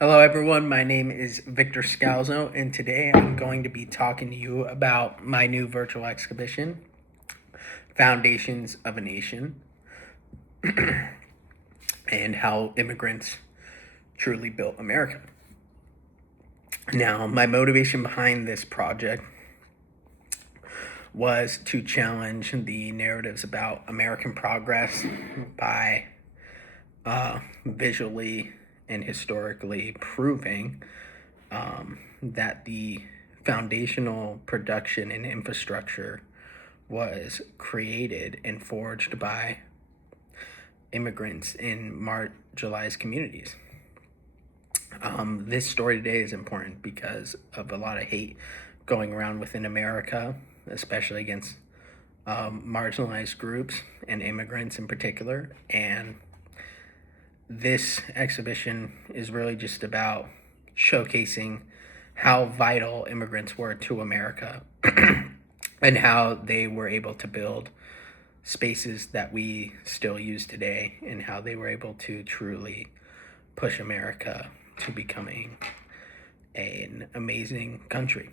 Hello, everyone. My name is Victor Scalzo, and today I'm going to be talking to you about my new virtual exhibition, Foundations of a Nation, and how immigrants truly built America. Now, my motivation behind this project was to challenge the narratives about American progress by visually and historically proving that the foundational production and infrastructure was created and forged by immigrants in marginalized communities. This story today is important because of a lot of hate going around within America, especially against marginalized groups and immigrants in particular. And this exhibition is really just about showcasing how vital immigrants were to America and how they were able to build spaces that we still use today, and how they were able to truly push America to becoming an amazing country.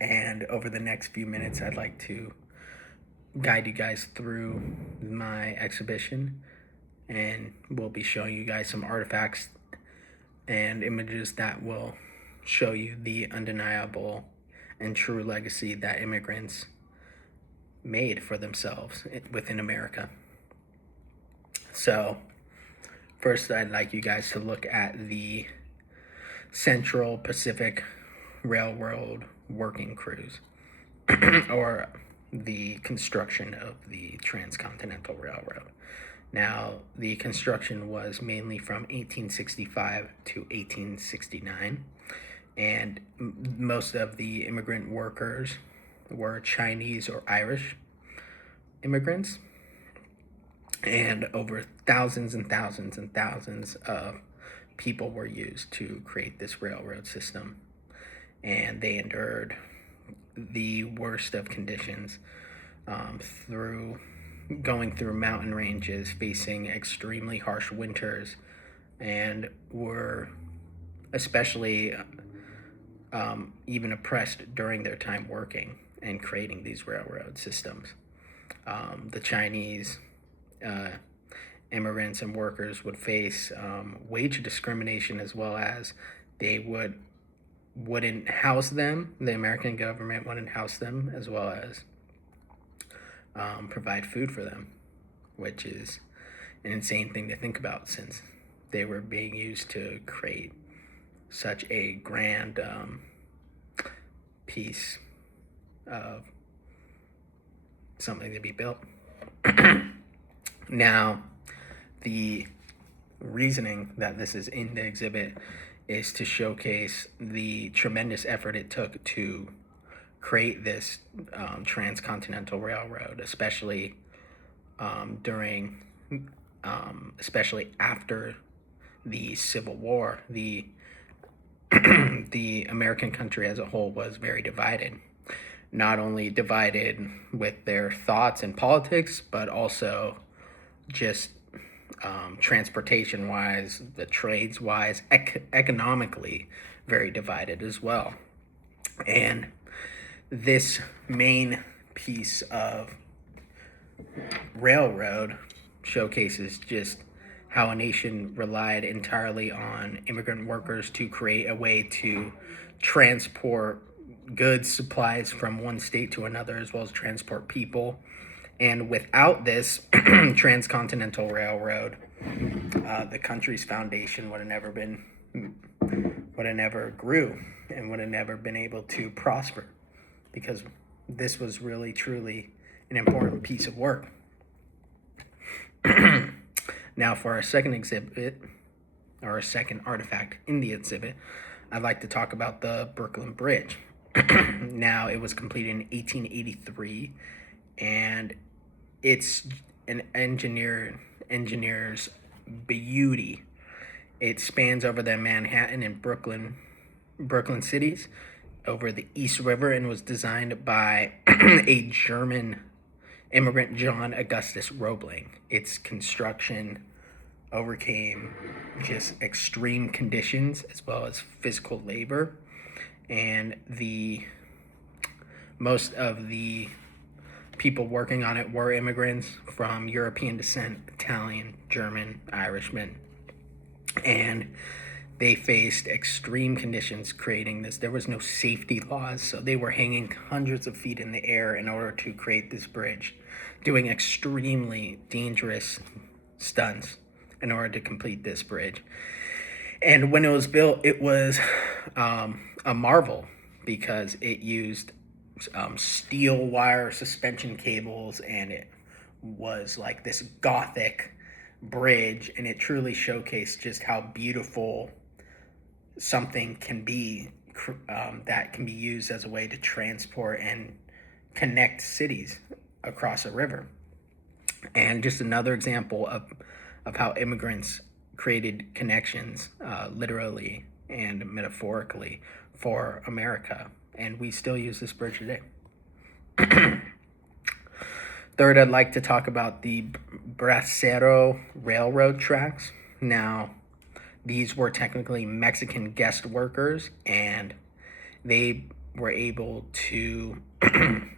And over the next few minutes, I'd like to guide you guys through my exhibition, and we'll be showing you guys some artifacts and images that will show you the undeniable and true legacy that immigrants made for themselves within America. So, first, I'd like you guys to look at the Central Pacific Railroad working crews, or the construction of the Transcontinental Railroad. Now, the construction was mainly from 1865 to 1869, and most of the immigrant workers were Chinese or Irish immigrants, and over thousands and thousands and thousands of people were used to create this railroad system, and they endured the worst of conditions through going through mountain ranges, facing extremely harsh winters, and were especially even oppressed during their time working and creating these railroad systems. The Chinese immigrants and workers would face wage discrimination, as well as they wouldn't house them. The American government wouldn't house them, as well as provide food for them, which is an insane thing to think about, since they were being used to create such a grand piece of something to be built. Now, the reasoning that this is in the exhibit is to showcase the tremendous effort it took to create this transcontinental railroad, especially during, especially after the Civil War. The the American country as a whole was very divided. Not only divided with their thoughts and politics, but also just transportation wise, the trades wise, economically very divided as well. And this main piece of railroad showcases just how a nation relied entirely on immigrant workers to create a way to transport goods, supplies from one state to another, as well as transport people. And without this transcontinental railroad, the country's foundation would have never grew and would have never been able to prosper, because this was really truly an important piece of work. Now, for our second exhibit, or our second artifact in the exhibit, I'd like to talk about the Brooklyn Bridge. Now, it was completed in 1883, and it's an engineer's beauty. It spans over the Manhattan and Brooklyn cities, over the East River, and was designed by a German immigrant, John Augustus Roebling. Its construction overcame just extreme conditions as well as physical labor, and the most of the people working on it were immigrants from European descent, Italian, German, Irishmen, and they faced extreme conditions creating this. There was no safety laws, so they were hanging hundreds of feet in the air in order to create this bridge, doing extremely dangerous stunts in order to complete this bridge. And when it was built, it was a marvel because it used steel wire suspension cables, and it was like this gothic bridge, and it truly showcased just how beautiful something can be that can be used as a way to transport and connect cities across a river. And just another example of how immigrants created connections, literally and metaphorically, for America. And we still use this bridge today. Third, I'd like to talk about the Bracero Railroad tracks. Now, these were technically Mexican guest workers, and they were able to,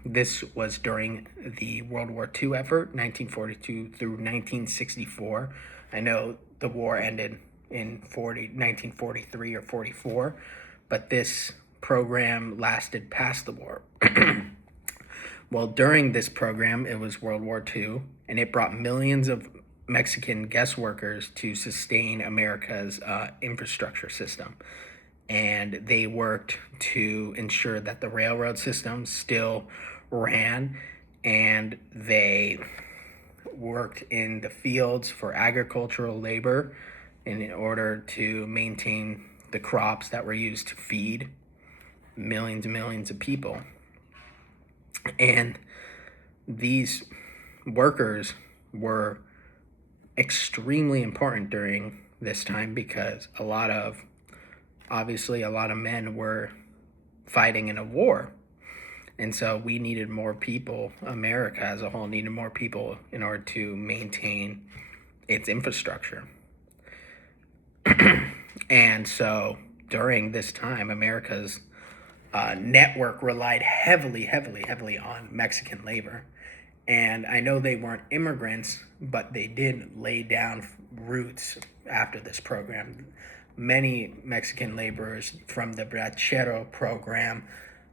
this was during the World War II effort, 1942 through 1964. I know the war ended in 1943 or 44, but this program lasted past the war. Well, during this program, it was World War II, and it brought millions of Mexican guest workers to sustain America's infrastructure system. And they worked to ensure that the railroad system still ran, and they worked in the fields for agricultural labor in order to maintain the crops that were used to feed millions and millions of people. And these workers were extremely important during this time because a lot of men were fighting in a war. And so we needed more people. America as a whole needed more people in order to maintain its infrastructure. And so during this time, America's network relied heavily on Mexican labor. And I know they weren't immigrants, but they did lay down roots after this program. Many Mexican laborers from the Bracero program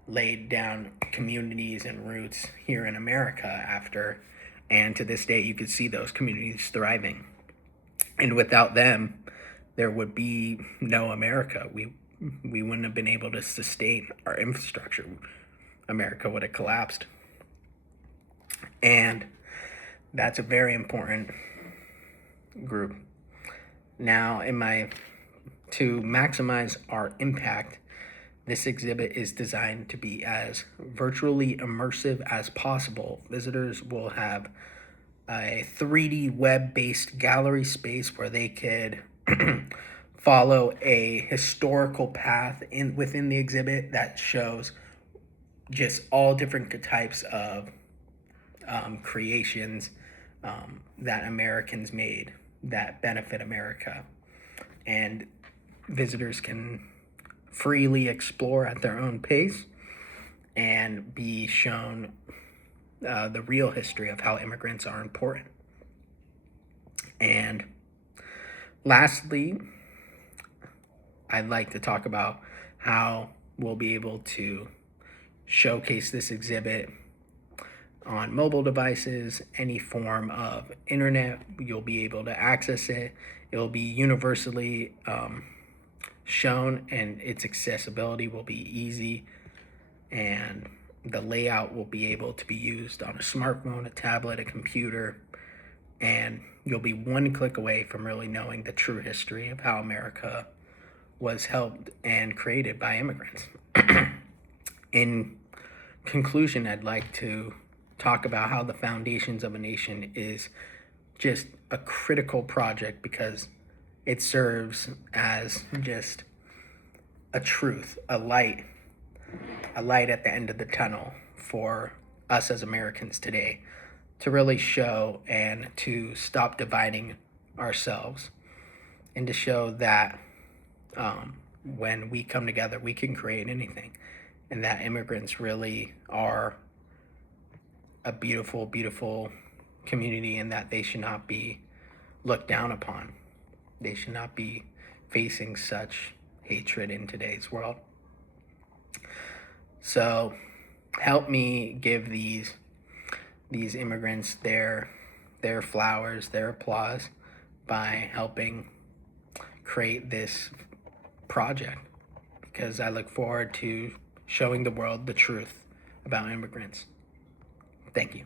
laid down communities and roots here in America after, and to this day you could see those communities thriving. And without them, there would be no America. We wouldn't have been able to sustain our infrastructure. America would have collapsed. And that's a very important group. Now, to maximize our impact, this exhibit is designed to be as virtually immersive as possible. Visitors will have a 3D web-based gallery space where they could follow a historical path within the exhibit that shows just all different types of creations that Americans made that benefit America. And visitors can freely explore at their own pace and be shown the real history of how immigrants are important. And lastly, I'd like to talk about how we'll be able to showcase this exhibit on mobile devices, any form of internet. You'll be able to access it. It'll be universally shown, and its accessibility will be easy, and the layout will be able to be used on a smartphone, a tablet, a computer, and you'll be one click away from really knowing the true history of how America was helped and created by immigrants. In conclusion, I'd like to talk about how the Foundations of a Nation is just a critical project because it serves as just a truth, a light at the end of the tunnel for us as Americans today, to really show and to stop dividing ourselves, and to show that when we come together, we can create anything, and that immigrants really are a beautiful, beautiful community, and that they should not be looked down upon. They should not be facing such hatred in today's world. So help me give these immigrants their flowers, their applause, by helping create this project, because I look forward to showing the world the truth about immigrants. Thank you.